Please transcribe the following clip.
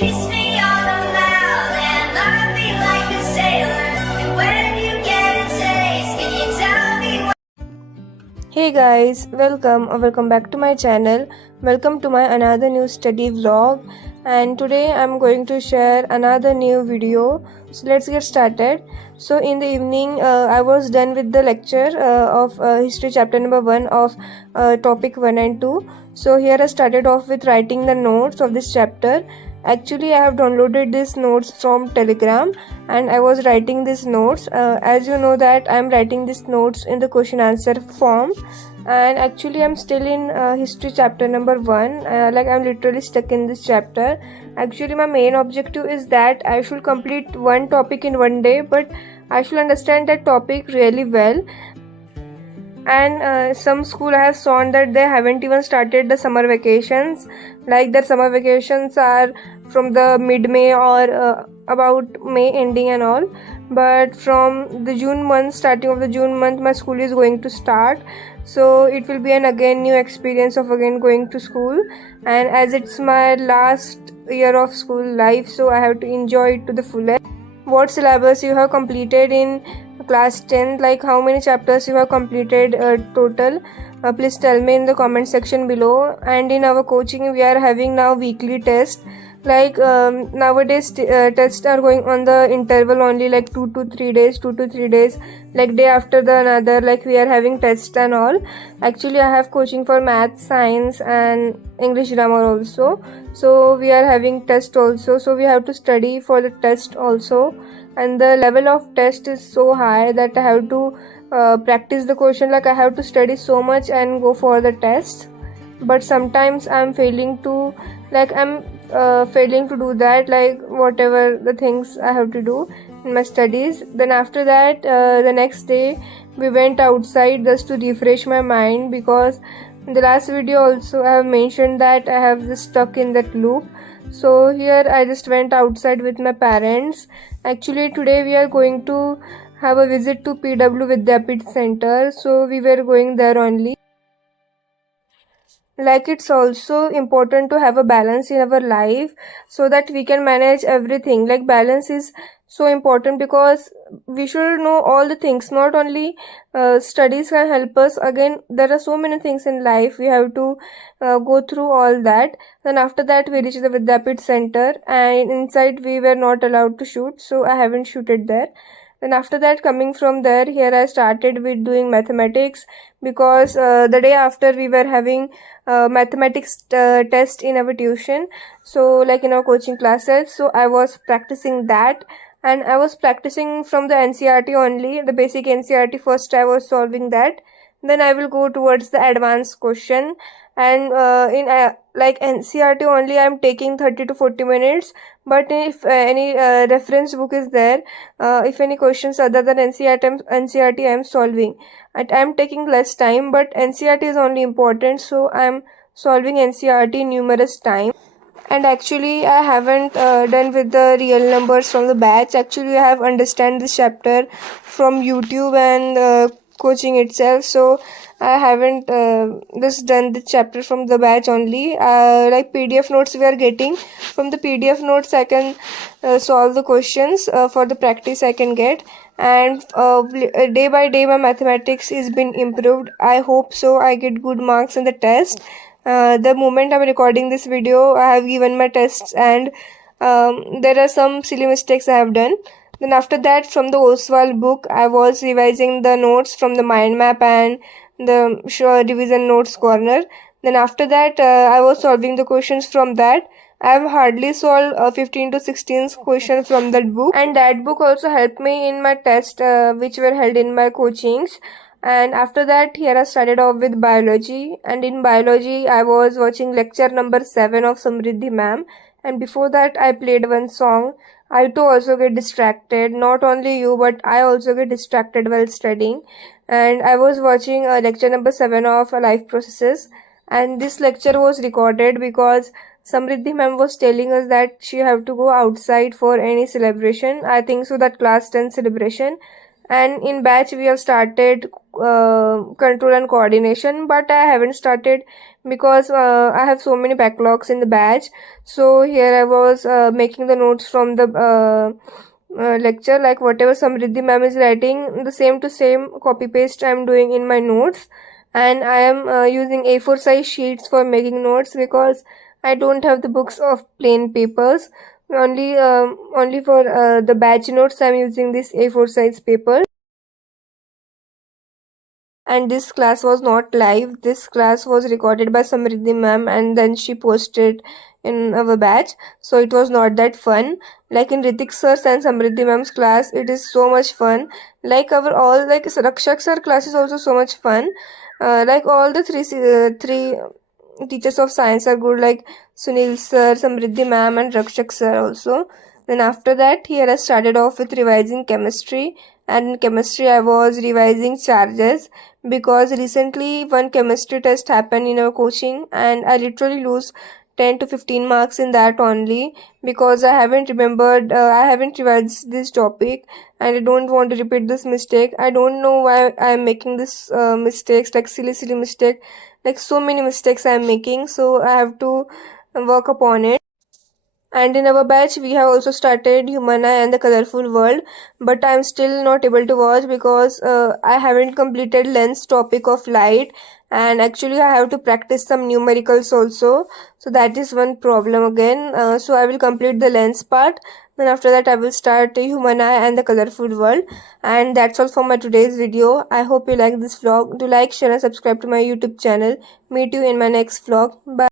Kiss me all aloud and love me like a sailor. And when you get a taste, can you tell me what? Hey guys, welcome back to my channel. Welcome to my another new study vlog, and today I'm going to share another new video. So let's get started. So in the evening I was done with the lecture of history chapter number 1 of topic 1 and 2. So here I started off with writing the notes of this chapter. Actually, I have downloaded these notes from Telegram and I was writing these notes. As you know that I am writing these notes in the question answer form, and actually I'm still in history chapter number 1. Like I'm literally stuck in this chapter. Actually, my main objective is that I should complete one topic in one day, but I should understand that topic really well. And some school has shown that they haven't even started the summer vacations. Like their summer vacations are from the mid-May or about May ending and all, but from the June month, starting of the June month, my school is going to start. So it will be an again new experience of again going to school, and as it's my last year of school life, so I have to enjoy it to the fullest. What syllabus you have completed in class 10, like how many chapters you have completed total, please tell me in the comment section below. And in our coaching we are having now weekly tests. Like nowadays tests are going on the interval only, like 2 to 3 days, like day after the another, like we are having tests and all. Actually I have coaching for math, science and English grammar also, so we are having test also, so we have to study for the test also. And the level of test is so high that I have to practice the question, like I have to study so much and go for the test. But sometimes I'm failing to, like I'm failing to do that, like whatever the things I have to do in my studies. Then after that the next day we went outside just to refresh my mind, because in the last video also I have mentioned that I have just stuck in that loop. So here I just went outside with my parents. Actually today we are going to have a visit to PW Vidyapit Center, so we were going there only. Like it's also important to have a balance in our life so that we can manage everything. Like balance is so important because we should know all the things, not only studies can help us. Again, there are so many things in life we have to go through all that. Then after that we reached the Vidyapit Center, and inside we were not allowed to shoot, so I haven't shooted there. Then after that, coming from there, here I started with doing mathematics, because the day after we were having mathematics test in our tuition, so like in our coaching classes. So I was practicing that, and I was practicing from the NCERT only, the basic NCERT. First I was solving that, then I will go towards the advanced question. And in like NCERT only I am taking 30 to 40 minutes. But if any reference book is there, if any questions other than NCERT I am solving, I am taking less time, but NCERT is only important, so I am solving NCERT numerous times. And actually I haven't done with the real numbers from the batch. Actually I have understand this chapter from YouTube and coaching itself, so I haven't just done the chapter from the batch only. Like PDF notes we are getting, from the PDF notes I can solve the questions. For the practice I can get, and day by day my mathematics is been improved. I hope so I get good marks in the test. The moment I'm recording this video, I have given my tests, and there are some silly mistakes I have done. Then after that, from the Oswald book, I was revising the notes from the mind map and the revision notes corner. Then after that, I was solving the questions from that. I have hardly solved 15 to 16 questions from that book, and that book also helped me in my test which were held in my coachings. And after that, here I started off with biology, and in biology I was watching lecture number 7 of Samriddhi ma'am, and before that I played one song. I too also get distracted, not only you but I also get distracted while studying. And I was watching lecture number 7 of life processes, and this lecture was recorded because Samriddhi ma'am was telling us that she have to go outside for any celebration. I think so that class 10 celebration. And in batch we have started control and coordination, but I haven't started because I have so many backlogs in the batch. So here I was making the notes from the lecture, like whatever Samriddhi ma'am is writing, the same to same copy paste I am doing in my notes. And I am using A4 size sheets for making notes because I don't have the books of plain papers. Only for the batch notes I'm using this A4 size paper. And this class was not live. This class was recorded by Samriddhi ma'am and then she posted in our batch. So it was not that fun. Like in Ritik sir's and Samriddhi ma'am's class, it is so much fun. Like our all like Rakshak sir class is also so much fun. Like all the three teachers of science are good, like Sunil sir, Samriddhi ma'am, and Rakshak sir also. Then after that, here I started off with revising chemistry, and in chemistry I was revising charges because recently one chemistry test happened in our coaching, and I literally lose 10 to 15 marks in that only because I haven't remembered, I haven't revised this topic, and I don't want to repeat this mistake. I don't know why I am making this mistakes, like silly mistake, like so many mistakes I am making, so I have to work upon it. And in our batch, we have also started Humana and the Colorful World, but I'm still not able to watch because I haven't completed lens topic of light, and actually I have to practice some numericals also. So that is one problem again. So I will complete the lens part. Then after that, I will start Humana and the Colorful World. And that's all for my today's video. I hope you like this vlog. Do like, share, and subscribe to my YouTube channel. Meet you in my next vlog. Bye.